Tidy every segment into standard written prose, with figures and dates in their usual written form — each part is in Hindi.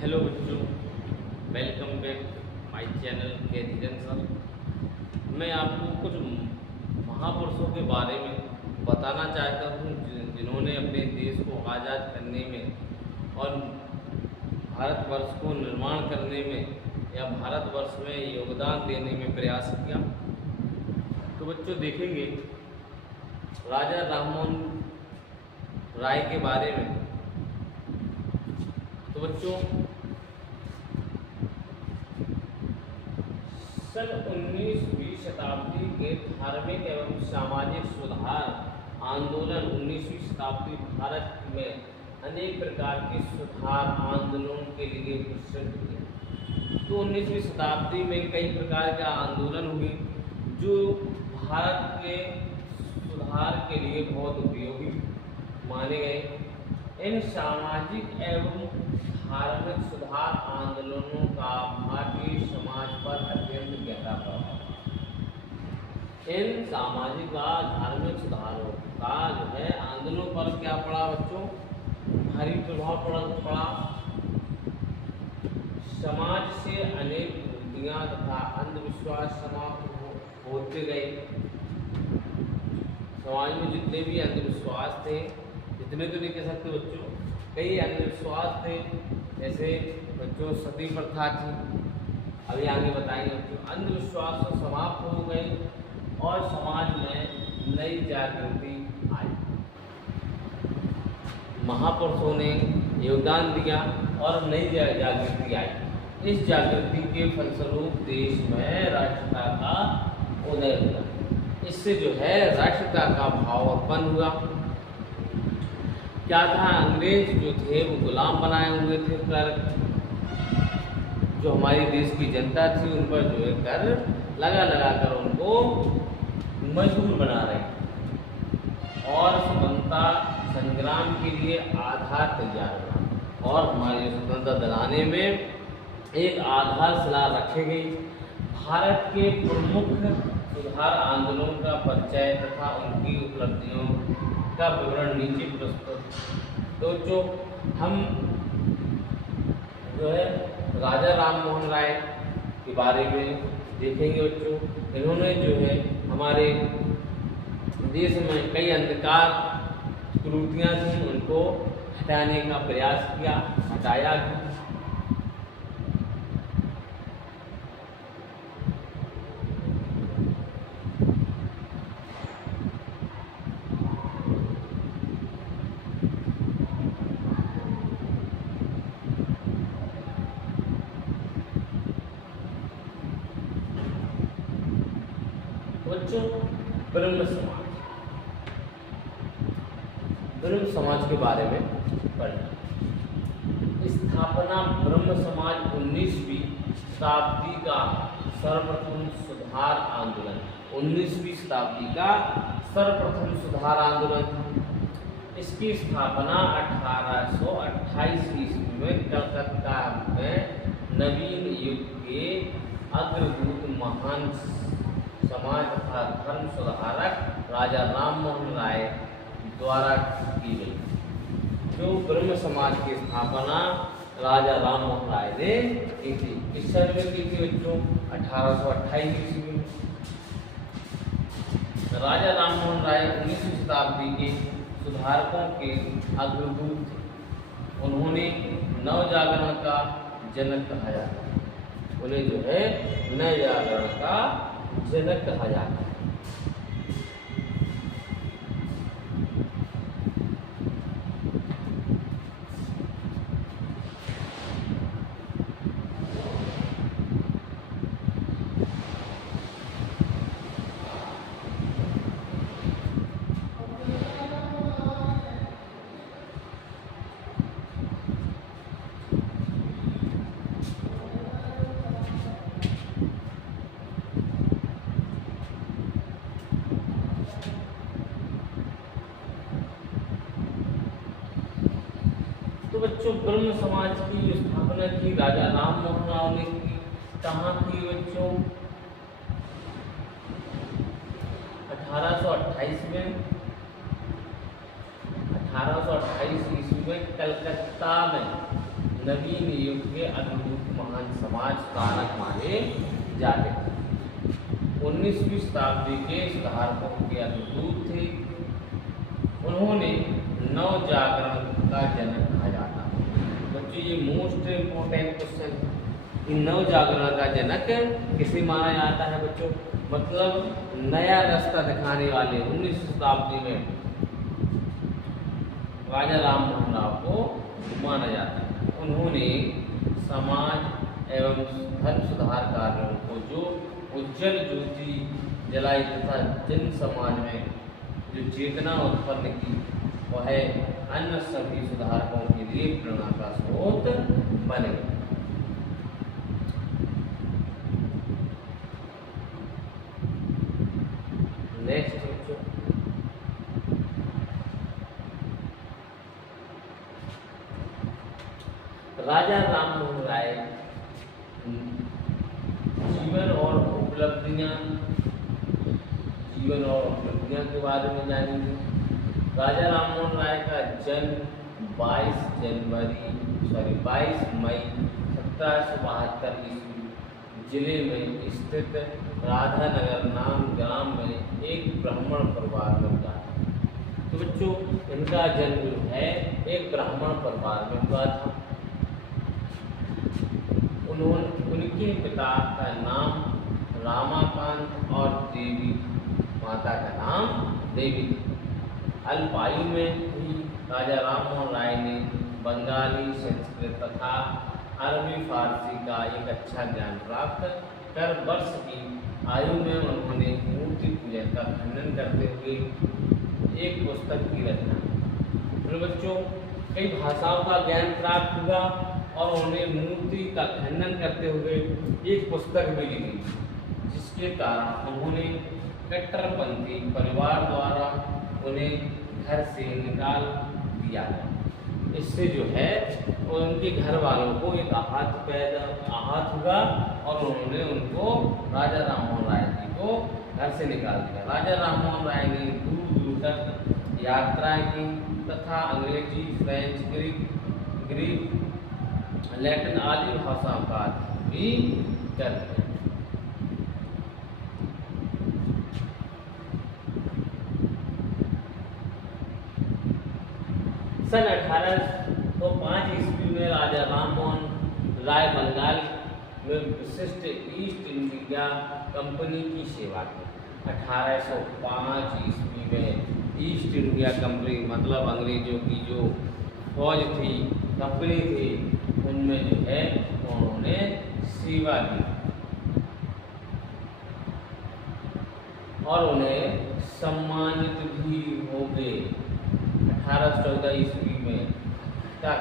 हेलो बच्चों, वेलकम बैक माय चैनल के धीरन सर। मैं आपको कुछ महापुरुषों के बारे में बताना चाहता हूँ जिन्होंने अपने देश को आज़ाद करने में और भारतवर्ष को निर्माण करने में या भारतवर्ष में योगदान देने में प्रयास किया। तो बच्चों देखेंगे राजा राममोहन राय के बारे में। तो बच्चों सन 19वीं शताब्दी के धार्मिक एवं सामाजिक सुधार आंदोलन 19वीं शताब्दी भारत में अनेक प्रकार के सुधार आंदोलन के लिए प्रसिद्ध हुए। तो 19वीं शताब्दी में कई प्रकार के आंदोलन हुए जो भारत के सुधार के लिए बहुत उपयोगी माने गए। इन सामाजिक एवं धार्मिक सुधार आंदोलनों का भारतीय समाज पर अत्यंत गहरा प्रभाव। इन सामाजिक व धार्मिक सुधारों का जो है आंदोलनों पर क्या पड़ा बच्चों? भारी प्रभाव पड़ा। समाज से अनेक वृत्तियां तथा अंधविश्वास समाप्त होते गए। समाज में जितने भी अंधविश्वास थे, जितने तो नहीं कह सकते बच्चों, कई अंधविश्वास थे। जैसे बच्चों सती प्रथा थी, अभी आगे बताएंगे बच्चों। अंधविश्वास तो समाप्त हो गई और समाज में नई जागृति आई। महापुरुषों ने योगदान दिया और नई जागृति आई। इस जागृति के फलस्वरूप देश में राष्ट्रता का उदय हुआ। इससे जो है राष्ट्रता का भाव उत्पन्न हुआ। क्या था, अंग्रेज जो थे वो गुलाम बनाए हुए थे। कर जो हमारी देश की जनता थी उन पर जो है कर लगा कर उनको मजबूर बना रहे और स्वतंत्रता संग्राम के लिए आधार तैयार हुआ और हमारी स्वतंत्रता दिलाने में एक आधारशिला रखी गई। भारत के प्रमुख सुधार आंदोलनों का परिचय तथा उनकी उपलब्धियों का विवरण नीचे प्रस्तुत। तो जो हम जो है राजा राममोहन राय के बारे में देखेंगे बच्चों। इन्होंने जो है हमारे देश में कई अंधकार कुरीतियां थी उनको हटाने का प्रयास किया, हटाया। बच्चों ब्रह्म समाज, ब्रह्म समाज के बारे में पढ़ें। स्थापना ब्रह्म समाज 19वीं शताब्दी का सर्वप्रथम सुधार आंदोलन। 19वीं शताब्दी का सर्वप्रथम सुधार आंदोलन। इसकी स्थापना 1828 ईस्वी में कलकत्ता में नवीन युग के अग्रदूत महान समाज तथा धर्म सुधारक राजा राममोहन राय द्वारा की गई। जो ब्रह्म समाज की स्थापना राजा राममोहन राय ने की थी। किस सन में की थी बच्चों? 1828 ईस्वी में। राजा राममोहन राय 19वीं शताब्दी के सुधारकों के अग्रदूत थे। उन्होंने नव जागरण का जनक कहा जाता है। उन्हें जो है नव जागरण का जनक कहा जाता है। बच्चों ब्रह्म समाज की स्थापना की राजा राममोहन राय ने की। कहाँ की बच्चों? 1828 में। 1828 ईस्वी में कलकत्ता में नवीन युग के अद्भुत महान समाज कारक माने जाते थे। 19वीं शताब्दी के सुधारकों के अद्भुत थे। उन्होंने नव जागरण का जनक कहा जाता है। बच्चों ये मोस्ट इम्पोर्टेंट क्वेश्चन है कि नव जागरण का जनक किसे माना जाता है बच्चों? मतलब नया रास्ता दिखाने वाले 19वीं शताब्दी में राजा राम मोहन राय को माना जाता है। उन्होंने समाज एवं धर्म सुधार कार्यों को जो उज्जवल ज्योति जलाई तथा जन समाज में जो चेतना उत्पन्न की वह अन्य सभी सुधारकों के लिए प्रेरणा का स्रोत बने। नेक्स्ट बच्चों, राजा राम मोहन राय जीवन और उपलब्धियां के बारे में जानेंगे। राजा राम मोहन राय का जन्म 22 मई 1772 ईस्वी जिले में स्थित राधानगर नाम ग्राम में एक ब्राह्मण परिवार में हुआ। तो बच्चों इनका जन्म जो है एक ब्राह्मण परिवार में हुआ था। उनके पिता का नाम रामाकांत और देवी माता का नाम देवी। अल्पायु में ही राजा राम मोहन राय ने बंगाली, संस्कृत तथा अरबी फारसी का एक अच्छा ज्ञान प्राप्त कर वर्ष की आयु में उन्होंने मूर्ति पूजन का खंडन करते हुए एक पुस्तक की रचना। तो बच्चों कई भाषाओं का ज्ञान प्राप्त हुआ और उन्हें मूर्ति का खंडन करते हुए एक पुस्तक भी लिखी, जिसके कारण उन्होंने कट्टरपंथी परिवार द्वारा उन्हें घर से निकाल दिया। इससे जो है उनके घर वालों को एक आहत हुआ और उन्होंने उनको राजा राम मोहन राय जी को घर से निकाल दिया। राजा राम मोहन राय ने दूर दूर तक यात्राएं की तथा अंग्रेजी, फ्रेंच, ग्रीक, लैटिन आदि भाषाओं का भी कर दिया। सन 1805 ईस्वी में राजा राम मोहन राय बंगाल में विशिष्ट ईस्ट इंडिया कंपनी की सेवा की। 1805 ईस्वी में ईस्ट इंडिया कंपनी मतलब अंग्रेजों की जो फौज थी, कंपनी थी, उनमें जो है उन्होंने सेवा की और उन्हें सम्मानित भी हो गए। 1814 ईस्वी में तक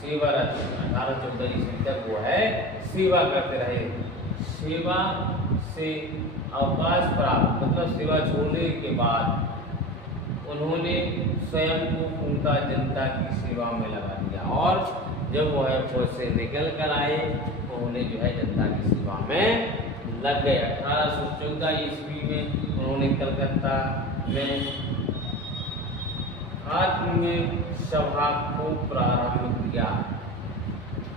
सेवारत, 1814 ईस्वी तक वो है सेवा करते रहे। सेवा से अवकाश प्राप्त मतलब सेवा छोड़ने के बाद उन्होंने स्वयं को पूर्णतः जनता की सेवा में लगा दिया और जब वो है फौज से निकल कर आए तो उन्हें जो है जनता की सेवा में लग गए। 1814 ईस्वी में उन्होंने कलकत्ता में आत्मीय सभा को प्रारंभ किया।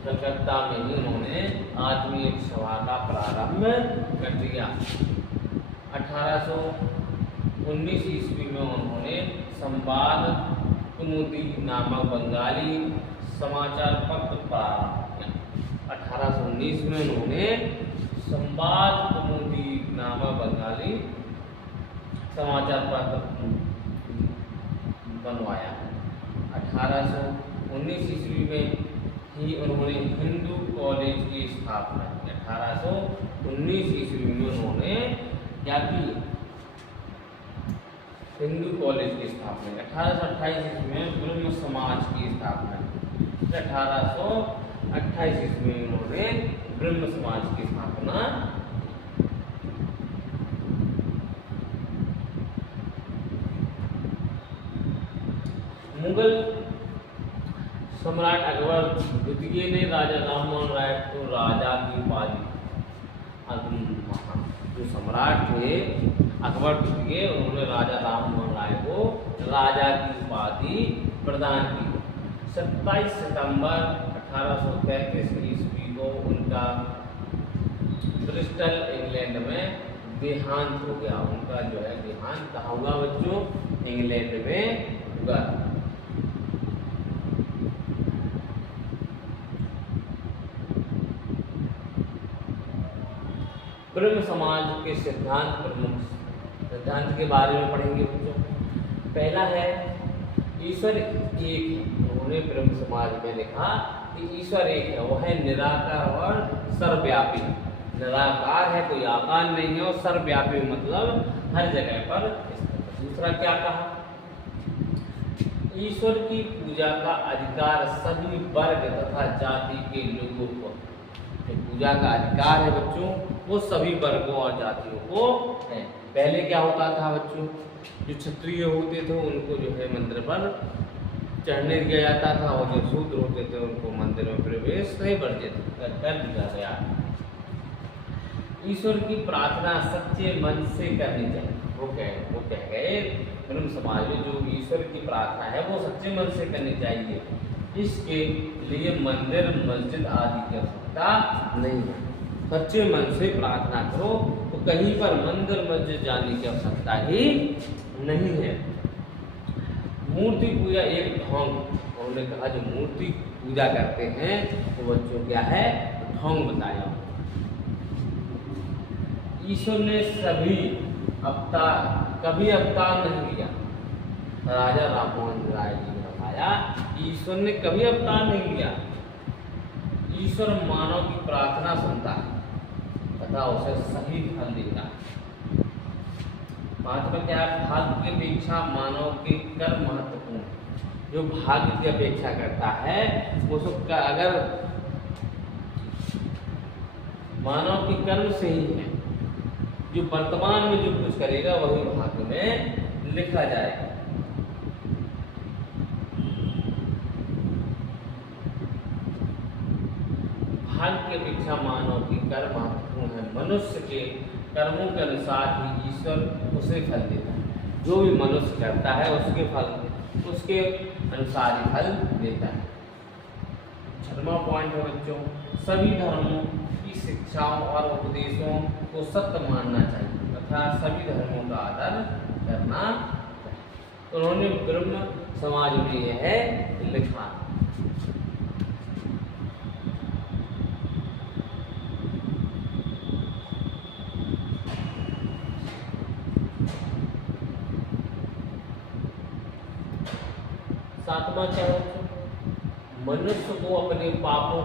कलकत्ता में ही उन्होंने आत्मीय सभा का प्रारंभ कर दिया। 1819 ईस्वी में उन्होंने संवाद कुमुदी नामक बंगाली समाचार पत्र प्रारंभ किया। 1819 में उन्होंने संवाद कुमुदी नामक बंगाली समाचार पत्र बनवाया। 1819 ईस्वी में ही उन्होंने हिंदू कॉलेज की स्थापना की। 1819 ईस्वी में उन्होंने क्या की? हिंदू कॉलेज की स्थापना। 1828 ईस्वी में ब्रह्म समाज की स्थापना की। 1828 ईस्वी में उन्होंने ब्रह्म समाज की स्थापना। मुगल सम्राट अकबर द्वितीय ने राजा राम मोहन राय को राजा की उपाधि, जो सम्राट थे अकबर द्वितीय, उन्होंने राजा राम मोहन राय को राजा की उपाधि प्रदान की। 27 सितंबर 1833 ईस्वी को उनका ब्रिस्टल इंग्लैंड में देहांत हो गया। उनका जो है देहांत कहाँ हुआ बच्चों? इंग्लैंड में हुआ। ब्रह्म समाज के सिद्धांत, प्रमुख सिद्धांत के बारे में पढ़ेंगे बच्चों। पहला है ईश्वर एक है। उन्होंने ब्रह्म समाज में लिखा कि ईश्वर एक है, वो है निराकार और सर्वव्यापी। निराकार है, कोई आकार नहीं है, और सर्वव्यापी मतलब हर जगह पर। दूसरा क्या कहा? ईश्वर की पूजा का अधिकार सभी वर्ग तथा जाति के लोगों को। जो पूजा का अधिकार है बच्चों, वो सभी वर्गों और जातियों को है। पहले क्या होता था बच्चों? जो क्षत्रिय होते थे उनको जो है मंदिर पर चढ़ने दिया जाता था, और जो शूद्र होते थे उनको मंदिर में प्रवेश नहीं वर्जित कर दिया गया। ईश्वर की प्रार्थना सच्चे मन से करनी चाहिए। वो कह गए ब्रह्म समाज में जो ईश्वर की प्रार्थना है वो सच्चे मन से करनी चाहिए। इसके लिए मंदिर मस्जिद आदि की आवश्यकता नहीं है। सच्चे मन से प्रार्थना करो तो कहीं पर मंदिर मस्जिद जाने की आवश्यकता ही नहीं है। मूर्ति पूजा एक ढोंग। उन्होंने कहा जो मूर्ति पूजा करते हैं वो बच्चों क्या है? ढोंग बताया। ईश्वर ने कभी अवतार नहीं लिया। राजा राममोहन राय जी ने बताया ईश्वर ने कभी अवतार नहीं लिया। ईश्वर मानव की प्रार्थना सुनता है तथा उसे सही फल देता है। पांचवा क्या है? भाग्य की अपेक्षा मानव के कर्म महत्वपूर्ण है। जो भाग्य की अपेक्षा करता है उसका अगर मानव के कर्म से ही है, जो वर्तमान में जो कुछ करेगा वही भाग्य में लिखा जाएगा। भाग्य की अपेक्षा मानव की कर्म महत्वपूर्ण है। मनुष्य के कर्मों के अनुसार ही ईश्वर उसे फल देता है। जो भी मनुष्य करता है उसके अनुसार ही फल देता है। 6वां पॉइंट है बच्चों, सभी धर्मों की शिक्षाओं और उपदेशों को सत्य मानना चाहिए तथा सभी धर्मों का आदर करना चाहिए। उन्होंने ब्रह्म समाज में यह है लिखा। सातवां क्या है? मनुष्य को अपने पापों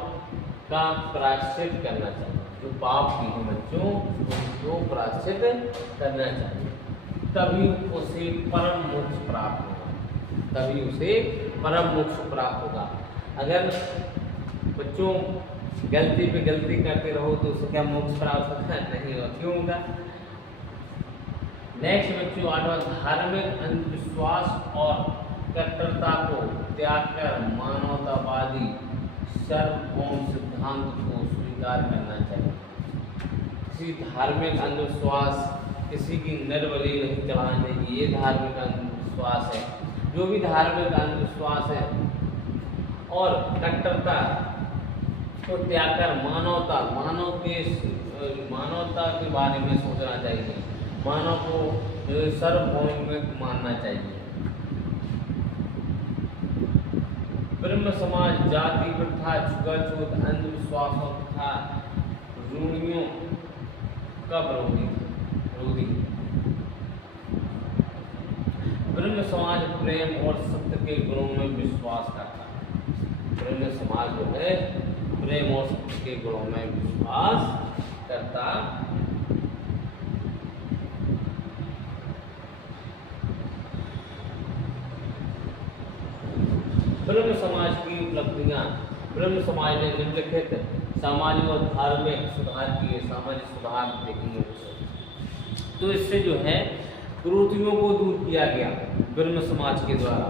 का प्रायश्चित करना चाहिए। जो पाप की है बच्चों उनको प्रायश्चित करना चाहिए, तभी उसे परम मोक्ष प्राप्त होगा। अगर बच्चों गलती पे गलती करते रहो तो उसे क्या मोक्ष प्राप्त होगा? नहीं होगा। क्यों होगा? नेक्स्ट बच्चों 8वां, धार्मिक अंधविश्वास और कट्टरता को त्याग कर मानवतावादी सार्वभौम सिद्धांत को स्वीकार करना चाहिए। किसी धार्मिक अंधविश्वास, किसी की नरबली नहीं चढ़ानी चाहिए। ये धार्मिक अंधविश्वास है। जो भी धार्मिक अंधविश्वास है और कट्टरता को त्याग कर मानवता के बारे में सोचना चाहिए। मानव को सार्वभौमिक मानना चाहिए। ब्रह्म समाज जाति प्रथा, छुआछूत, अंधविश्वासों तथा रूढ़ियों का विरोधी। ब्रह्म समाज प्रेम और सत्य के गुणों में विश्वास करता है। ब्रह्म समाज जो है प्रेम और सत्य के गुणों में विश्वास करता। ब्रह्म समाज की उपलब्धियां। ब्रह्म समाज ने निम्नलिखित सामाजिक और धार्मिक सुधार किए। सामाजिक सुधार देखेंगे तो इससे जो है कुरीतियों को दूर किया गया ब्रह्म समाज के द्वारा।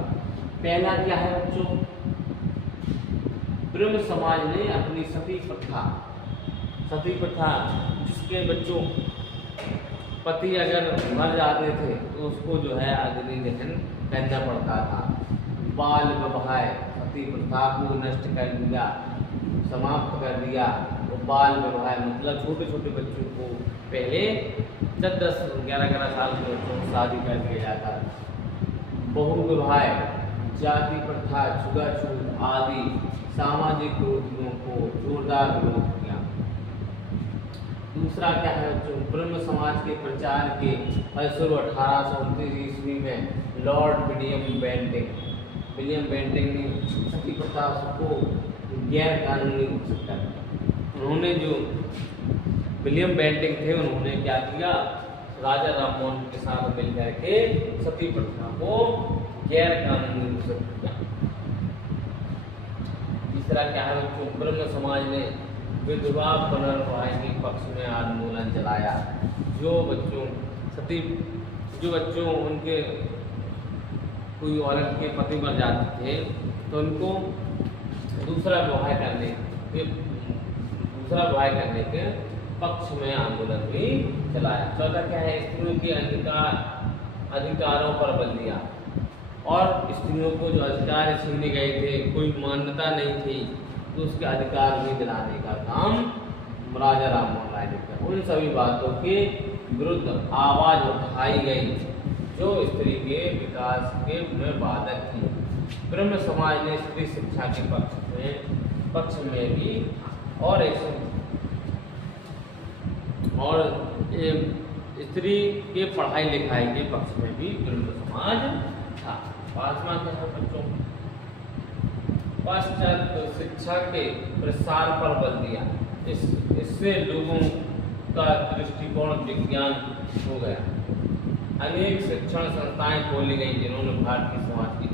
पहला क्या है बच्चों? ब्रह्म समाज ने अपनी सती प्रथा जिसके बच्चों पति अगर मर जाते थे तो उसको जो है अग्नि दहन करना पड़ता था। बाल विवाह सती प्रथा को नष्ट कर दिया, समाप्त कर दिया। वो बाल विवाह मतलब छोटे छोटे बच्चों को पहले 10-10, 11-11 साल के बच्चों को शादी कर दिया जाता। बहु विवाह, जाति प्रथा, छुआछूत आदि सामाजिक कुरीतियों को जोरदार विरोध किया। दूसरा क्या है बच्चों, ब्रह्म समाज के प्रचार के फलस्वरूप 1829 ईस्वी में लॉर्ड विलियम बेंटिंग ने सती प्रथा को गैर कानूनी घोषित कर दिया। उन्होंने जो विलियम बेंटिंग थे उन्होंने क्या किया, राजा राममोहन के साथ मिलकर के सती प्रथा को गैर कानूनी घोषित किया। तीसरा क्या है बच्चों, ब्रह्म समाज ने विधवा पुनर्विवाह के पक्ष में आंदोलन चलाया। जो बच्चों उनके कोई औरत के पति मर जाते थे तो उनको दूसरा विवाह करने के पक्ष में आंदोलन भी चलाया। चौथा क्या है, स्त्रियों के अधिकारों पर बल दिया और स्त्रियों को जो अधिकार छीने गए थे, कोई मान्यता नहीं थी, तो उसके अधिकार भी दिलाने का काम राजा राममोहन राय ने किया। उन सभी बातों के विरुद्ध आवाज उठाई गई जो स्त्री के विकास में बाधक थी। ब्रह्म समाज ने स्त्री शिक्षा के पक्ष में भी और स्त्री के पढ़ाई लिखाई के पक्ष में भी ब्रह्म समाज था। पांचवा क्या है बच्चों, पाश्चात्य शिक्षा के प्रसार पर बल दिया। इससे लोगों का दृष्टिकोण विज्ञान हो गया। अनेक शिक्षण संस्थाएं खोली गई जिन्होंने भारतीय समाज की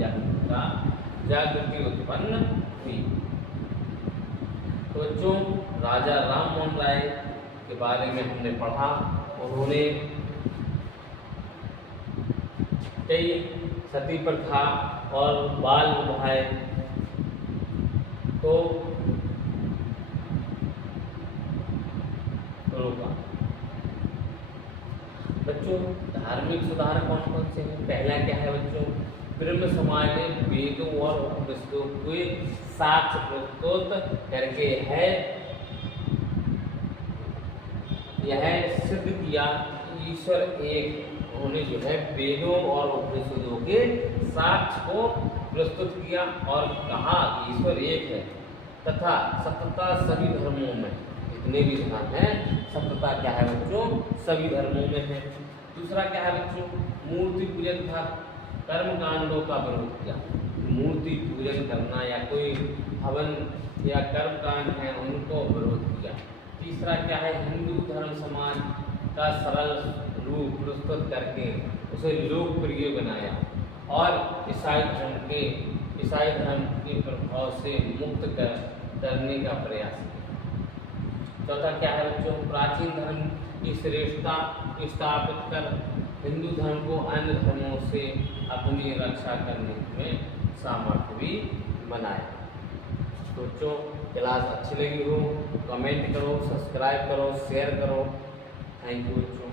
जागृति उत्पन्न हुई। तो बच्चों, राजा राममोहन राय के बारे में हमने पढ़ा। उन्होंने कई सती प्रथा और बाल विवाह को रोका। बच्चों, धार्मिक सुधार कौन कौन से हैं? पहला क्या है बच्चों, ब्रह्म समाज ने वेदों और उपनिषदों के साक्ष्य प्रस्तुत करके यह सिद्ध किया ईश्वर एक। उन्होंने जो है वेदों और उपनिषदों के साक्ष्य को प्रस्तुत किया और कहा कि ईश्वर एक है तथा सत्यता सभी धर्मों में, जितने भी धर्म हैं, सत्यता क्या है बच्चों, सभी धर्मों में है। दूसरा क्या है बच्चों, मूर्ति पूजन था, कर्म कांडों का विरोध किया। मूर्ति पूजन करना या कोई हवन या कर्म कांड है उनको विरोध किया। तीसरा क्या है, हिंदू धर्म समाज का सरल रूप प्रस्तुत करके उसे लोकप्रिय बनाया और ईसाई धर्म के प्रभाव से मुक्त करने का प्रयास किया। चौथा क्या है बच्चों, प्राचीन धर्म की श्रेष्ठता स्थापित कर हिंदू धर्म को अन्य धर्मों से अपनी रक्षा करने में सामर्थ्य भी बनाया। तो बच्चों, क्लास अच्छी लगी हो कमेंट करो, सब्सक्राइब करो, शेयर करो। थैंक यू बच्चों।